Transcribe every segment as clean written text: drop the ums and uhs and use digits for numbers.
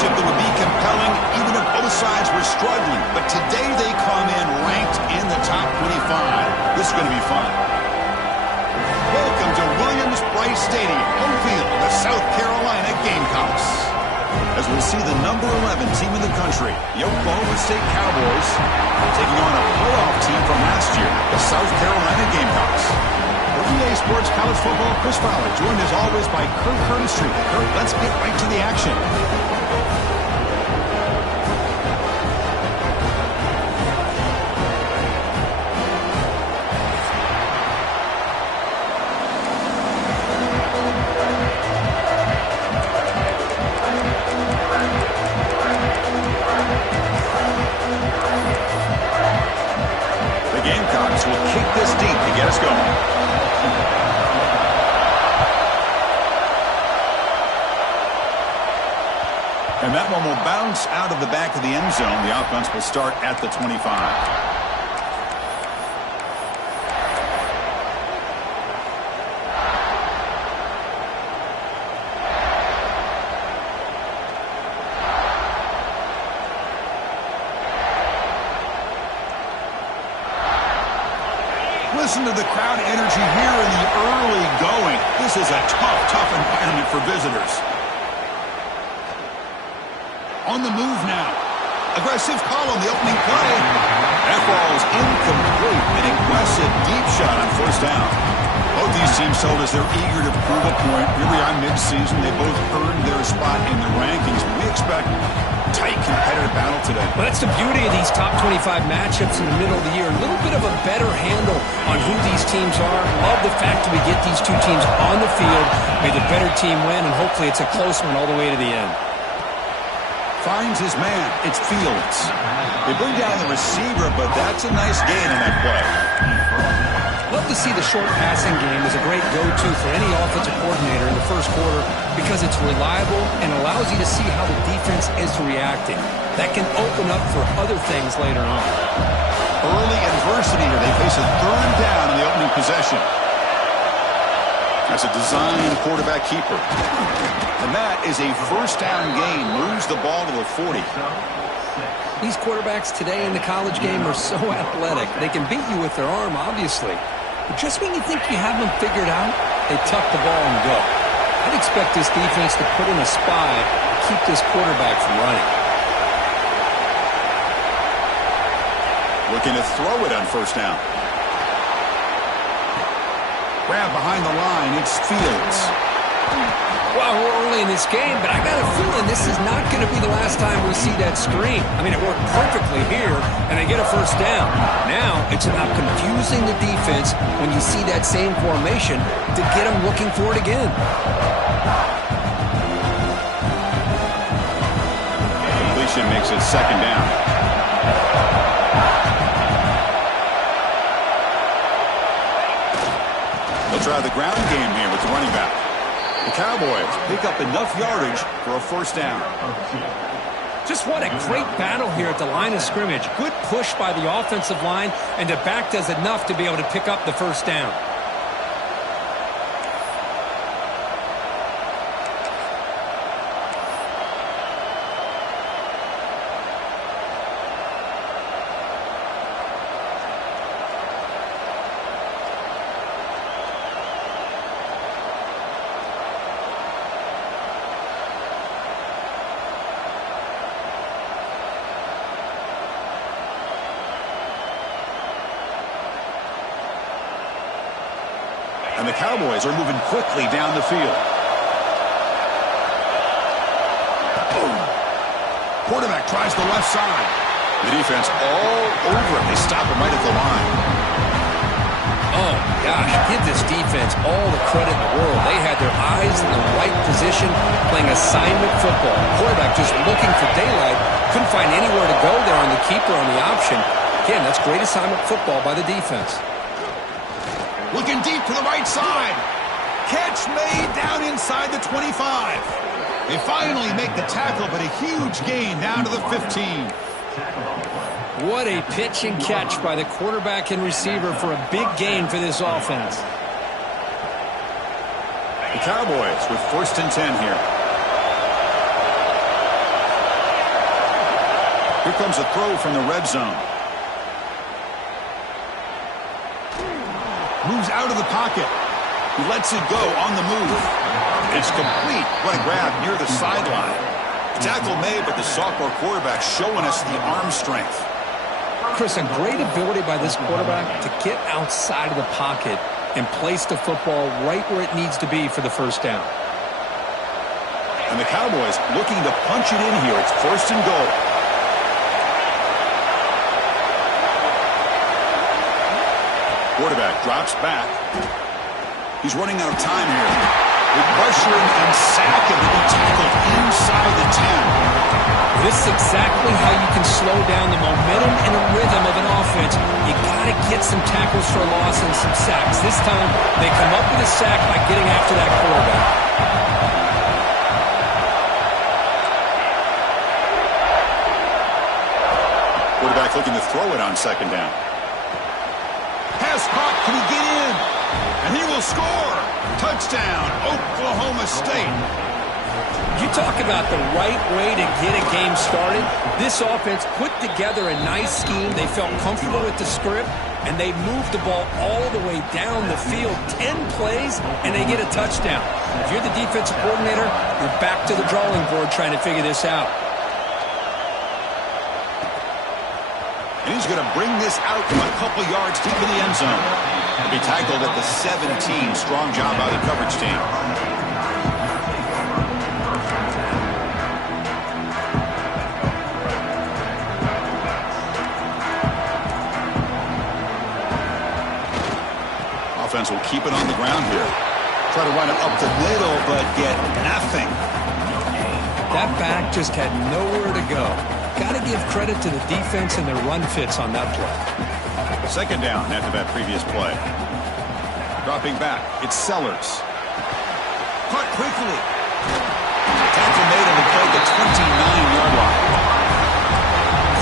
championship that would be compelling even if both sides were struggling. But today they come in ranked in the top 25. This is going to be fun. Welcome to Williams-Brice Stadium, home field of the South Carolina Gamecocks. As we see the number 11 team in the country, the Oklahoma State Cowboys, taking on a playoff team from last year, the South Carolina Gamecocks. For EA Sports College Football, Chris Fowler, joined as always by Kirk Herbstreit. Kirk, let's get right to the action. The Gamecocks will kick this deep to get us going. And that one will bounce out of the back of the end zone. The offense will start at the 25. Listen to the crowd energy here in the early going. This is a tough environment for visitors. On the move now. Aggressive call on the opening play. That ball is incomplete. An aggressive deep shot on first down. Both these teams told us they're eager to prove a point. Here we are mid-season. They both earned their spot in the rankings. We expect tight competitive battle today. Well, that's the beauty of these top 25 matchups in the middle of the year. A little bit of a better handle on who these teams are. Love the fact that we get these two teams on the field. May the better team win, and hopefully it's a close one all the way to the end. Finds his man. It's Fields. They bring down the receiver, but that's a nice gain in that play. Love to see the short passing game as a great go-to for any offensive coordinator in the first quarter because it's reliable and allows you to see how the defense is reacting. That can open up for other things later on. Early adversity here. They face a third down in the opening possession. That's a design quarterback keeper. And that is a first down gain. Moves the ball to the 40. These quarterbacks today in the college game are so athletic. They can beat you with their arm, obviously. But just when you think you have them figured out, they tuck the ball and go. I'd expect this defense to put in a spy to keep this quarterback from running. Looking to throw it on first down. Grab behind the line. It's Fields. Well, we're early in this game, but I got a feeling this is not going to be the last time we see that screen. I mean, it worked perfectly here, and they get a first down. Now, it's about confusing the defense when you see that same formation to get them looking for it again. Completion makes it second down. They'll try the ground game here with the running back. The Cowboys pick up enough yardage for a first down. Just what a great battle here at the line of scrimmage. Good push by the offensive line, and the back does enough to be able to pick up the first down. And the Cowboys are moving quickly down the field. Boom. Quarterback tries the left side. The defense all over him. They stop him right at the line. Oh, gosh, give this defense all the credit in the world. They had their eyes in the right position, playing assignment football. Quarterback just looking for daylight. Couldn't find anywhere to go there on the keeper on the option. Again, that's great assignment football by the defense. Looking deep to the right side. Catch made down inside the 25. They finally make the tackle, but a huge gain down to the 15. What a pitch and catch by the quarterback and receiver for a big gain for this offense. The Cowboys with 1st and 10 here. Here comes a throw from the red zone. Moves out of the pocket. He lets it go on the move. It's complete. What a grab near the sideline. Tackle made, but the sophomore quarterback showing us the arm strength. Chris, a great ability by this quarterback to get outside of the pocket and place the football right where it needs to be for the first down. And the Cowboys looking to punch it in here. It's 1st and goal. Quarterback drops back. He's running out of time here. They pressure him and sack him to be tackled inside the 10. This is exactly how you can slow down the momentum and the rhythm of an offense. You got to get some tackles for a loss and some sacks. This time, they come up with a sack by getting after that quarterback. Quarterback looking to throw it on 2nd down. Pass caught. Can he get in? And he will score. Touchdown, Oklahoma State. You talk about the right way to get a game started. This offense put together a nice scheme. They felt comfortable with the script, and they moved the ball all the way down the field. 10 plays, and they get a touchdown. If you're the defensive coordinator, you're back to the drawing board trying to figure this out. And he's going to bring this out from a couple yards deep in the end zone. He'll be tackled at the 17. Strong job by the coverage team. Offense will keep it on the ground here. Try to run it up the middle, but get nothing. That back just had nowhere to go. Got to give credit to the defense and their run fits on that play. 2nd down after that previous play. Dropping back, it's Sellers. Caught quickly. Tackle made him to play the 29-yard line.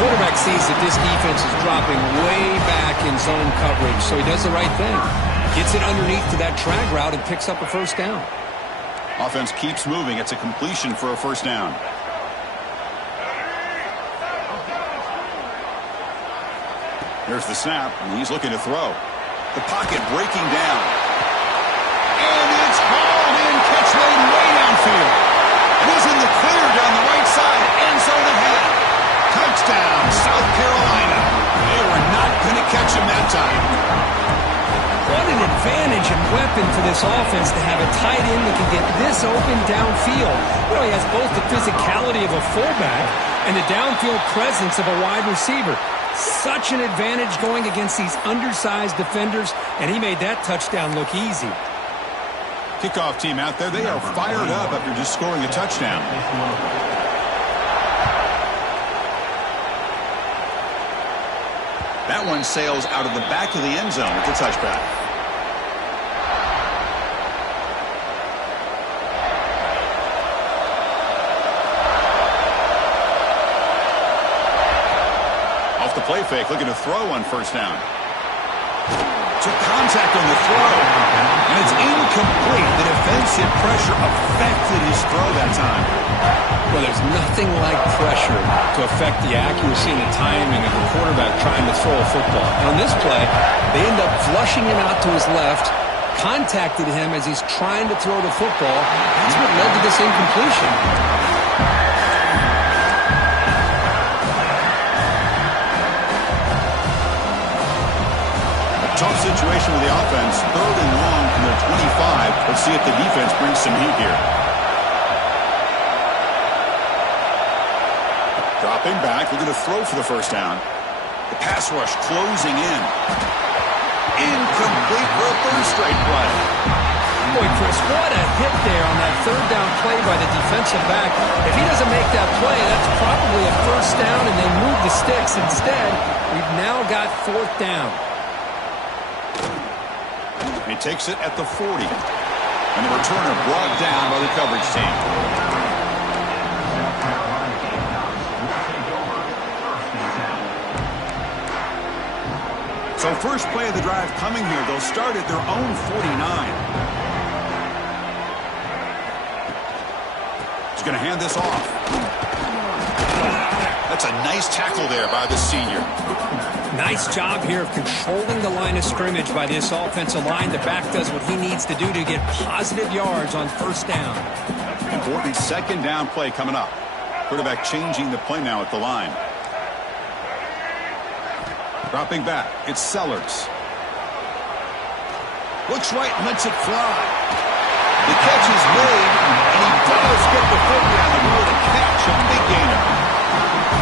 Quarterback sees that this defense is dropping way back in zone coverage, so he does the right thing. Gets it underneath to that drag route and picks up a 1st down. Offense keeps moving. It's a completion for a 1st down. Here's the snap, and he's looking to throw. The pocket breaking down. And it's hauled in, catch made way downfield. And he's in the clear down the right side, end zone ahead. Touchdown, South Carolina. They were not going to catch him that time. What an advantage and weapon for this offense to have a tight end that can get this open downfield. You know, he has both the physicality of a fullback and the downfield presence of a wide receiver. Such an advantage going against these undersized defenders, and he made that touchdown look easy. Kickoff team out there, they are fired up after just scoring a touchdown. That one sails out of the back of the end zone with the touchback. Off the play fake, looking to throw on 1st down. Took contact on the throw, and it's incomplete. The defensive pressure affected his throw that time. Well, there's nothing like pressure to affect the accuracy and the timing of the quarterback trying to throw a football. And on this play, they end up flushing him out to his left, contacted him as he's trying to throw the football. That's what led to this incompletion. Tough situation with the offense. 3rd and long from their 25. Let's see if the defense brings some heat here. Dropping back, looking to throw for the 1st down. The pass rush closing in. Incomplete for a 3rd straight play. Boy, Chris, what a hit there on that 3rd down play by the defensive back. If he doesn't make that play, that's probably a 1st down, and they move the sticks. Instead, we've now got 4th down. He takes it at the 40. And the returner brought down by the coverage team. So first play of the drive coming here. They'll start at their own 49. He's going to hand this off. That's a nice tackle there by the senior. Nice job here of controlling the line of scrimmage by this offensive line. The back does what he needs to do to get positive yards on first down. Important second down play coming up. Quarterback changing the play now at the line. Dropping back, it's Sellers. Looks right and lets it fly. The catch is made, and he does get the foot down the middle of the catch. A big gainer.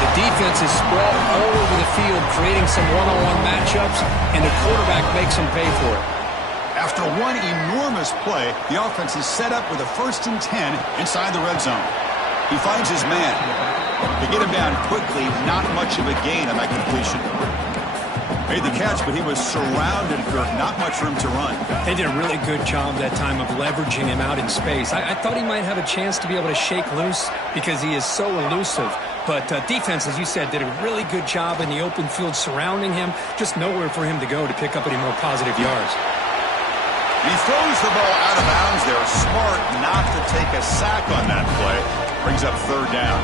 The defense is spread all over the field, creating some one-on-one matchups, and the quarterback makes them pay for it. After one enormous play, the offense is set up with a 1st and 10 inside the red zone. He finds his man. To get him down quickly, not much of a gain on that completion. Made the catch, but he was surrounded for not much room to run. They did a really good job that time of leveraging him out in space. I thought he might have a chance to be able to shake loose because he is so elusive. But defense, as you said, did a really good job in the open field surrounding him. Just nowhere for him to go to pick up any more positive yards. He throws the ball out of bounds there. Smart not to take a sack on that play. Brings up 3rd down.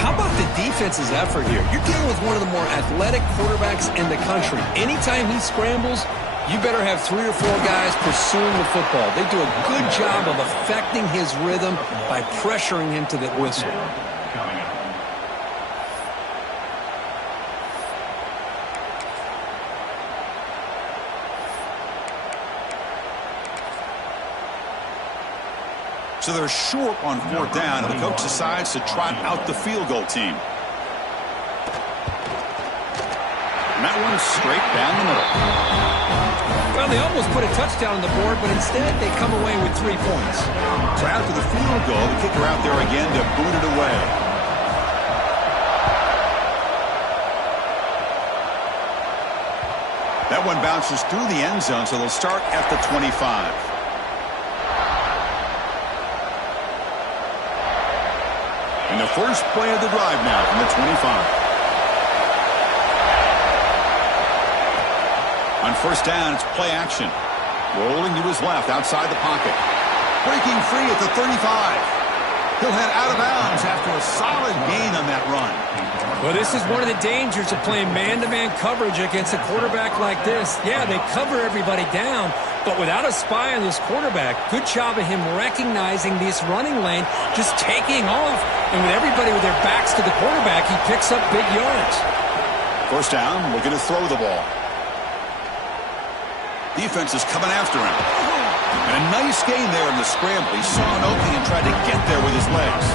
How about the defense's effort here? You're dealing with one of the more athletic quarterbacks in the country. Anytime he scrambles, you better have 3 or 4 guys pursuing the football. They do a good job of affecting his rhythm by pressuring him to the whistle. So they're short on 4th down, and the coach decides to trot out the field goal team. And that one's straight down the middle. Well, they almost put a touchdown on the board, but instead they come away with 3 points. So after the field goal, the kicker out there again to boot it away. That one bounces through the end zone, so they'll start at the 25. And the first play of the drive now from the 25. On 1st down, it's play action. Rolling to his left outside the pocket. Breaking free at the 35. He'll head out of bounds after a solid gain on that run. Well, this is one of the dangers of playing man-to-man coverage against a quarterback like this. Yeah, they cover everybody down, but without a spy on this quarterback, good job of him recognizing this running lane, just taking off. And with everybody with their backs to the quarterback, he picks up big yards. 1st down, looking to throw the ball. Defense is coming after him. And a nice gain there in the scramble. He saw an opening and tried to get there with his legs.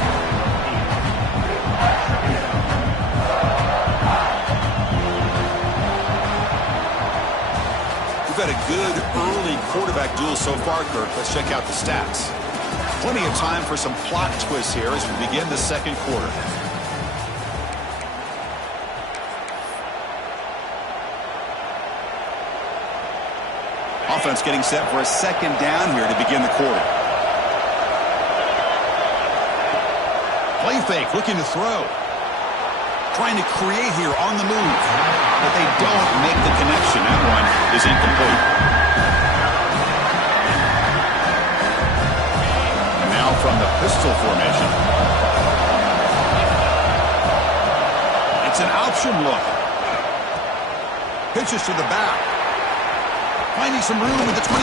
We've had a good early quarterback duel so far, Kirk. Let's check out the stats. Plenty of time for some plot twists here as we begin the 2nd quarter. Offense getting set for a 2nd down here to begin the quarter. Play fake, looking to throw. Trying to create here on the move. But they don't make the connection. That one is incomplete. And now from the pistol formation. It's an option look. Pitches to the back. Finding some room at the 25.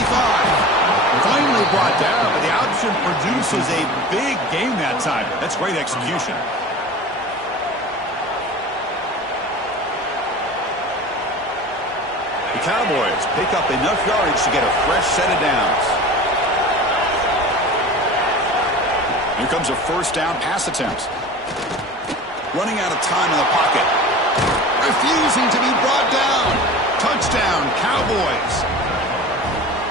Finally brought down, but the option produces a big game that time. That's great execution. The Cowboys pick up enough yardage to get a fresh set of downs. Here comes a 1st down pass attempt. Running out of time in the pocket. Refusing to be brought down. Touchdown, Cowboys.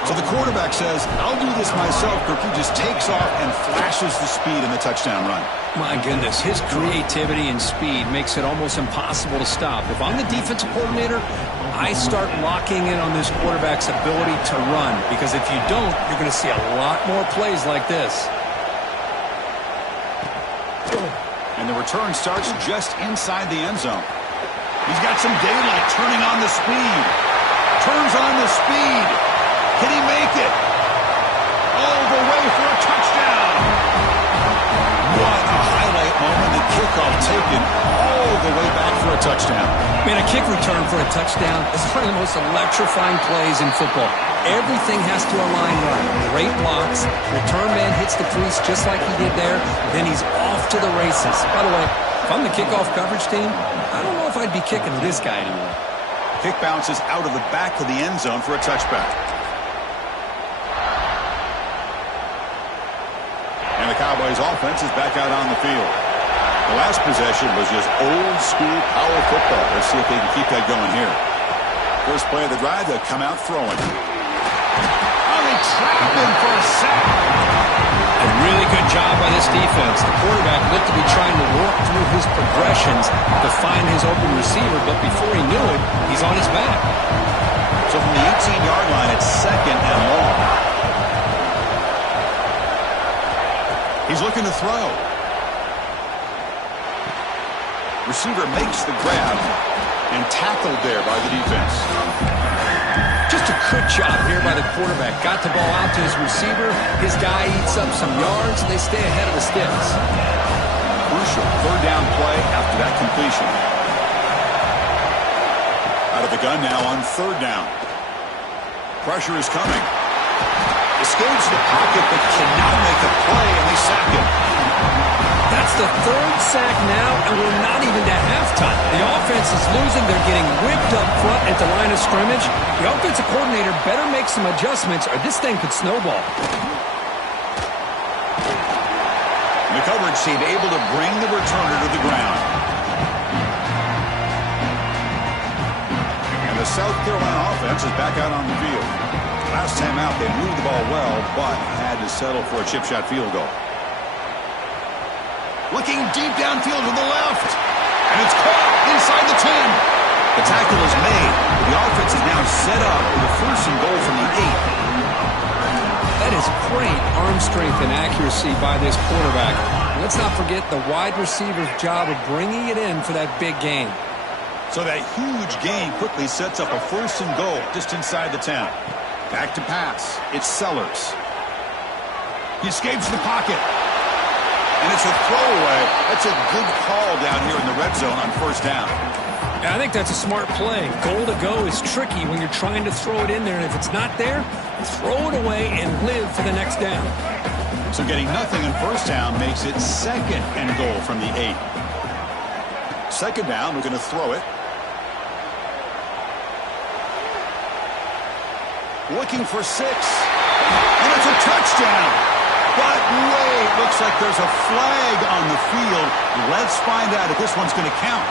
So the quarterback says, I'll do this myself. Kirky just takes off and flashes the speed in the touchdown run. My goodness, his creativity and speed makes it almost impossible to stop. If I'm the defensive coordinator, I start locking in on this quarterback's ability to run, because if you don't, you're going to see a lot more plays like this. And the return starts just inside the end zone. He's got some daylight, turning on the speed. Turns on the speed. Can he make it? All the way for a touchdown. What a highlight moment. The kickoff taken all the way back for a touchdown. Man, a kick return for a touchdown is one of the most electrifying plays in football. Everything has to align right. Great blocks. Return man hits the crease just like he did there. Then he's off to the races. By the way, if I'm the kickoff coverage team, I don't know if I'd be kicking to this guy anymore. Kick bounces out of the back of the end zone for a touchback. And the Cowboys offense is back out on the field. The last possession was just old school power football. Let's see if they can keep that going here. First play of the drive, they'll come out throwing. Oh, they trap him for a sack. A really good job by this defense. The quarterback looked to be trying to work through his progressions to find his open receiver, but before he knew it, he's on his back. So from the 18-yard line, it's 2nd and long. He's looking to throw. Receiver makes the grab and tackled there by the defense. Just a quick job here by the quarterback. Got the ball out to his receiver. His guy eats up some yards, and they stay ahead of the sticks. Crucial 3rd down play after that completion. Out of the gun now on 3rd down. Pressure is coming. Escapes the pocket, but cannot make a play, and they sack him. That's the 3rd sack now, and we're not even to halftime. The offense is losing. They're getting whipped up front at the line of scrimmage. The offensive coordinator better make some adjustments, or this thing could snowball. The coverage team able to bring the returner to the ground. And the South Carolina offense is back out on the field. Last time out, they moved the ball well, but had to settle for a chip shot field goal. Looking deep downfield to the left. And it's caught inside the 10. The tackle is made. The offense is now set up with a 1st and goal from the 8. That is great arm strength and accuracy by this quarterback. Let's not forget the wide receiver's job of bringing it in for that big game. So that huge gain quickly sets up a 1st and goal just inside the 10. Back to pass. It's Sellers. He escapes the pocket. And it's a throwaway. That's a good call down here in the red zone on 1st down. I think that's a smart play. Goal to go is tricky when you're trying to throw it in there. And if it's not there, throw it away and live for the next down. So getting nothing on 1st down makes it 2nd and goal from the 8. 2nd down, we're going to throw it. Looking for 6. And it's a touchdown. But wait, looks like there's a flag on the field. Let's find out if this one's going to count.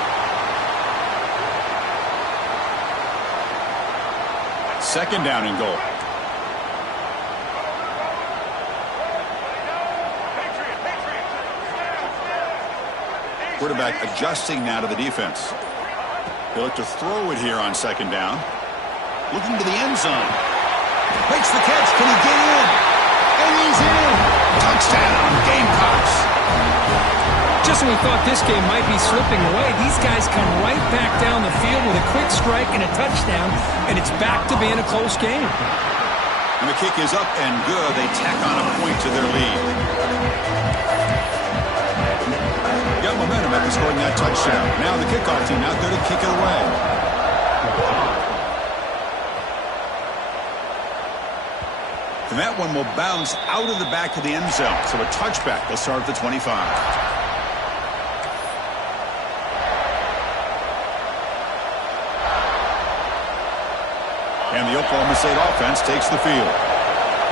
2nd down and goal. Quarterback adjusting now to the defense. They look to throw it here on 2nd down. Looking to the end zone. Makes the catch. Can he get in? And he's in. Touchdown, Gamecocks. Just when we thought this game might be slipping away, these guys come right back down the field with a quick strike and a touchdown, and it's back to being a close game. And the kick is up and good. They tack on a point to their lead. Got momentum after scoring that touchdown. Now the kickoff team out there to kick it away. And that one will bounce out of the back of the end zone. So a touchback will start at the 25. And the Oklahoma State offense takes the field.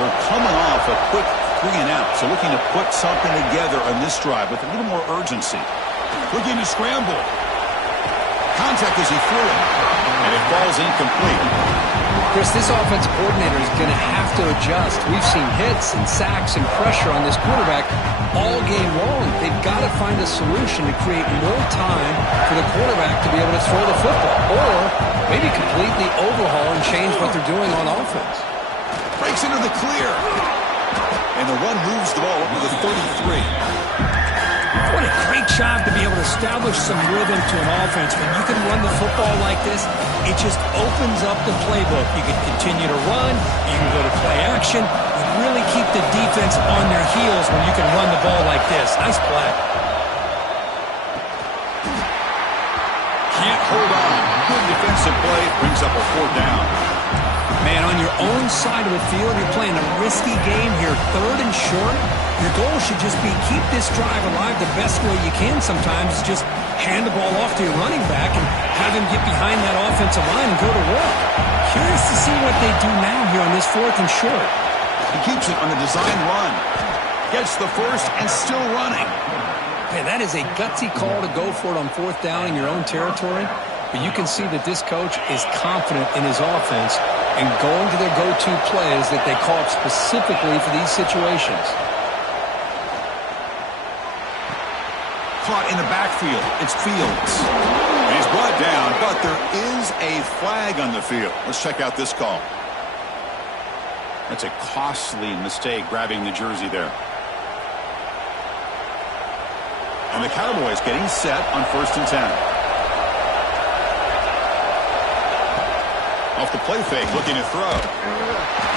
They're coming off a quick 3 and out. So looking to put something together on this drive with a little more urgency. Looking to scramble. Contact as he threw it. And it falls incomplete. Chris, this offensive coordinator is going to have to adjust. We've seen hits and sacks and pressure on this quarterback all game long. They've got to find a solution to create more time for the quarterback to be able to throw the football, or maybe completely overhaul and change what they're doing on offense. Breaks into the clear. And the run moves the ball up to the 33. What a great job to be able to establish some rhythm to an offense. When you can run the football like this, it just opens up the playbook. You can continue to run. You can go to play action. You really keep the defense on their heels when you can run the ball like this. Nice play. hold on. Good defensive play. Brings up a 4th down. Man, on your own side of the field, you're playing a risky game here. 3rd and short. Your goal should just be keep this drive alive the best way you can sometimes. Is just hand the ball off to your running back and have him get behind that offensive line and go to work. Curious to see what they do now here on this 4th and short. He keeps it on the design run. Gets the first and still running. Man, that is a gutsy call to go for it on 4th down in your own territory. But you can see that this coach is confident in his offense and going to their go-to plays that they call up specifically for these situations. Caught in the backfield. It's Fields. And he's brought down, but there is a flag on the field. Let's check out this call. That's a costly mistake, grabbing the jersey there. And the Cowboys getting set on 1st and 10. Off the play fake, looking to throw.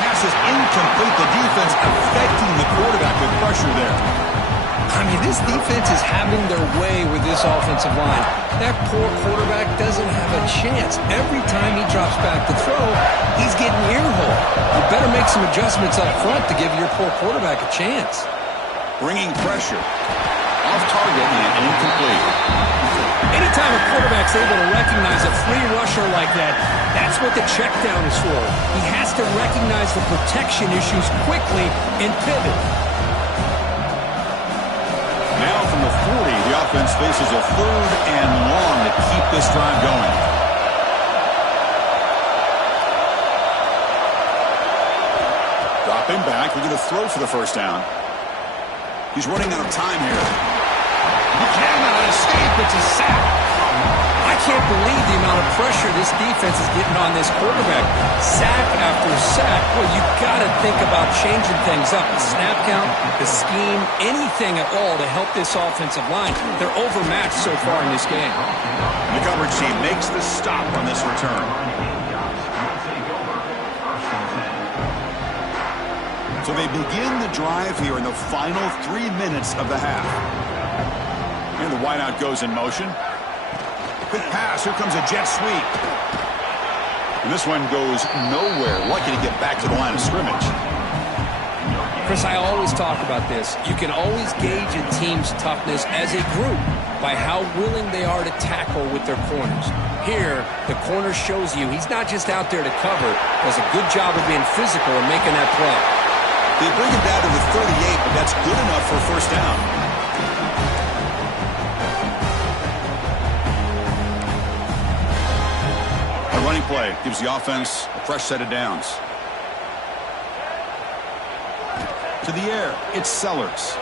Pass is incomplete. The defense affecting the quarterback with pressure there. I mean, this defense is having their way with this offensive line. That poor quarterback doesn't have a chance. Every time he drops back to throw, he's getting ear-hole. You better make some adjustments up front to give your poor quarterback a chance. Bringing pressure. Off target and incomplete. Anytime a quarterback's able to recognize a free rusher like that, that's what the check down is for. He has to recognize the protection issues quickly and pivot. Now from the 40, the offense faces a 3rd and long to keep this drive going. Dropping back, we're going to throw for the 1st down. He's running out of time here. He cannot escape. It's a sack. I can't believe the amount of pressure this defense is getting on this quarterback. Sack after sack. Well, you've got to think about changing things up. The snap count, the scheme, anything at all to help this offensive line. They're overmatched so far in this game. The coverage team makes the stop on this return. So they begin the drive here in the final 3 minutes of the half. And the wideout goes in motion. Quick pass. Here comes a jet sweep. And this one goes nowhere. Lucky to get back to the line of scrimmage. Chris, I always talk about this. You can always gauge a team's toughness as a group by how willing they are to tackle with their corners. Here, the corner shows you he's not just out there to cover. Does a good job of being physical and making that play. They bring him down to the 38, but that's good enough for a 1st down. A running play gives the offense a fresh set of downs. To the air, it's Sellers.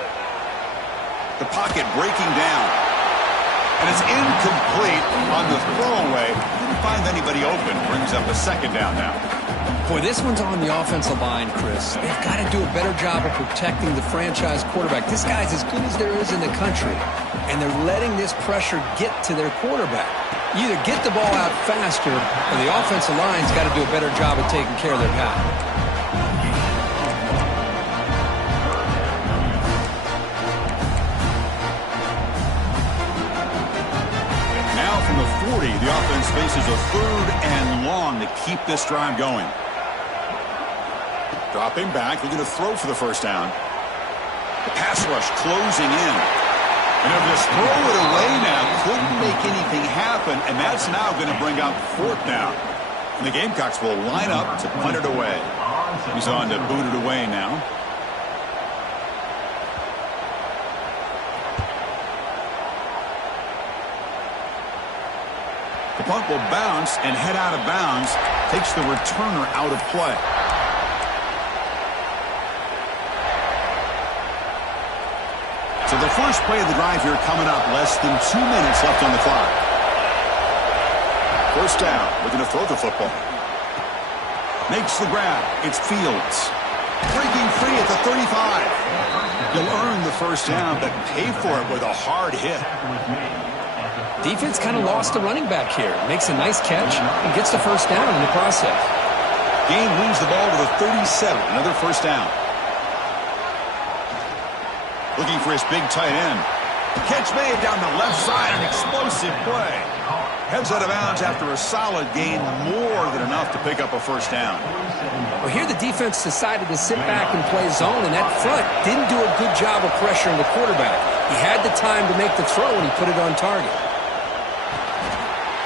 The pocket breaking down. And it's incomplete on the throwaway. Didn't find anybody open. Brings up a 2nd down now. Boy, this one's on the offensive line, Chris. They've got to do a better job of protecting the franchise quarterback. This guy's as good as there is in the country, and they're letting this pressure get to their quarterback. You either get the ball out faster, or the offensive line's got to do a better job of taking care of their guy. Now from the 40, the offense faces a 3rd and long to keep this drive going. Dropping back, looking to throw for the 1st down. The pass rush closing in. And they'll just throw it away now. Couldn't make anything happen, and that's now going to bring up 4th down. And the Gamecocks will line up to punt it away. He's on to boot it away now. The punt will bounce and head out of bounds. Takes the returner out of play. So the first play of the drive here coming up. Less than 2 minutes left on the clock. 1st down. We're going to throw the football. Makes the grab. It's Fields. Breaking free at the 35. He'll earn the 1st down, but pay for it with a hard hit. Defense kind of lost the running back here. Makes a nice catch and gets the 1st down in the process. Gain moves the ball to the 37. Another 1st down. Looking for his big tight end. Catch made down the left side. An explosive play. Heads out of bounds after a solid gain, more than enough to pick up a first down. Well, here the defense decided to sit back and play zone, and that front didn't do a good job of pressuring the quarterback. He had the time to make the throw, and he put it on target.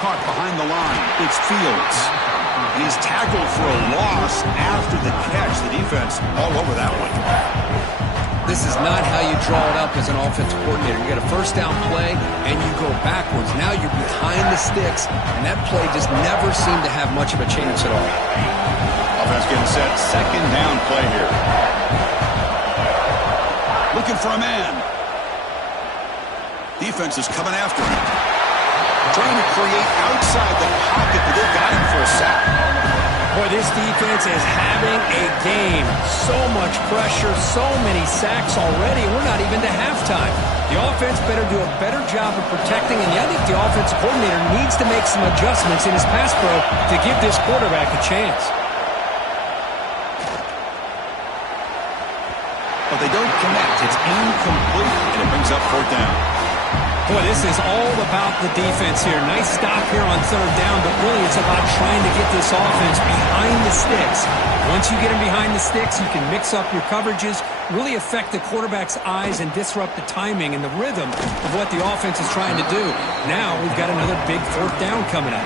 Caught behind the line. It's Fields. He's tackled for a loss after the catch. The defense all over that one. This is not how you draw it up as an offensive coordinator. You get a first down play, and you go backwards. Now you're behind the sticks, and that play just never seemed to have much of a chance at all. Offense getting set. Second down play here. Looking for a man. Defense is coming after him. Trying to create outside the pocket, but they've got him for a sack. Boy, this defense is having a game. So much pressure, so many sacks already, and we're not even to halftime. The offense better do a better job of protecting, and I think the offensive coordinator needs to make some adjustments in his pass pro to give this quarterback a chance. But they don't connect. It's incomplete, and it brings up fourth down. Boy, this is all about the defense here. Nice stop here on third down, but really it's about trying to get this offense behind the sticks. Once you get them behind the sticks, you can mix up your coverages, really affect the quarterback's eyes and disrupt the timing and the rhythm of what the offense is trying to do. Now we've got another big fourth down coming up.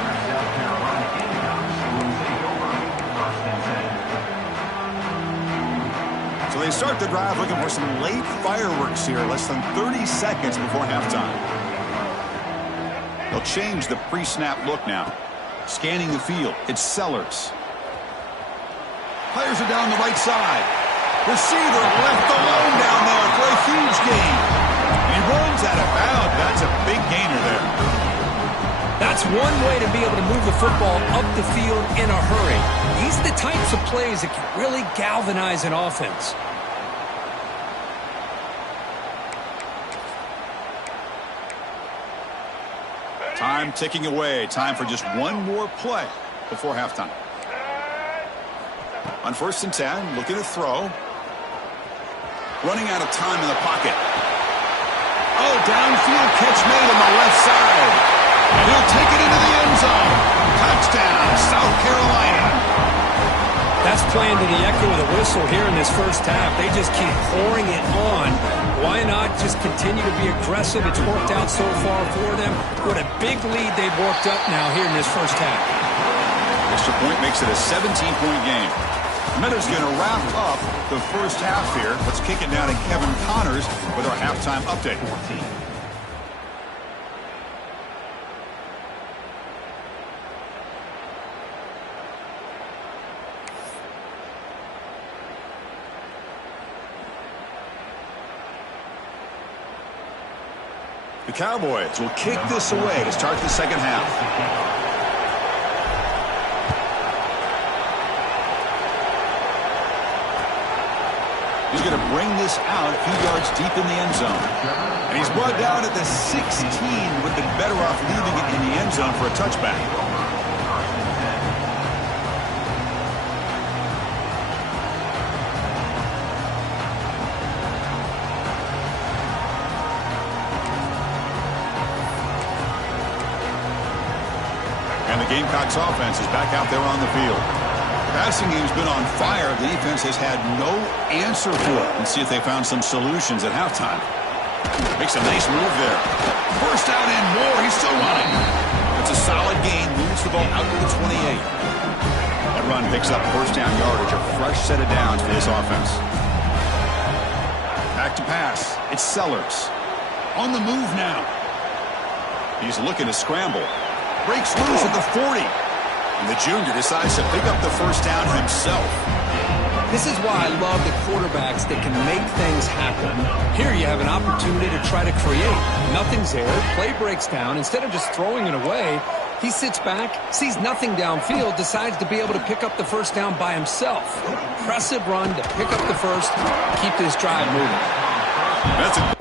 So they start the drive looking for some late fireworks here, less than 30 seconds before halftime. They'll change the pre-snap look now. Scanning the field, it's Sellers. Players are down the right side. Receiver left alone down there for a huge gain. He runs out of bounds. That's a big gainer there. That's one way to be able to move the football up the field in a hurry. These are the types of plays that can really galvanize an offense. Time ticking away. Time for just one more play before halftime. On 1st and 10, looking to throw. Running out of time in the pocket. Oh, downfield catch made on the left side. He'll take it into the end zone. Touchdown, South Carolina. That's playing to the echo of the whistle here in this first half. They just keep pouring it on. Why not just continue to be aggressive? It's worked out so far for them. What a big lead they've worked up now here in this first half. Extra point makes it a 17-point game. Meadows going to wrap up the first half here. Let's kick it down to Kevin Connors with our halftime update. The Cowboys will kick this away to start the second half. He's going to bring this out a few yards deep in the end zone. And he's brought down at the 16. Would have been better off leaving it in the end zone for a touchback. And the Gamecocks offense is back out there on the field. Passing game's been on fire. The defense has had no answer for it. Let's see if they found some solutions at halftime. Makes a nice move there. First down and more. He's still running. It's a solid gain. Moves the ball out to the 28. That run picks up first down yardage. A fresh set of downs for this offense. Back to pass. It's Sellers. On the move now. He's looking to scramble. Breaks loose at the 40. And the junior decides to pick up the first down himself. This is why I love the quarterbacks that can make things happen. Here you have an opportunity to try to create. Nothing's there. Play breaks down. Instead of just throwing it away, he sits back, sees nothing downfield, decides to be able to pick up the first down by himself. Impressive run to pick up the first, keep this drive moving. That's a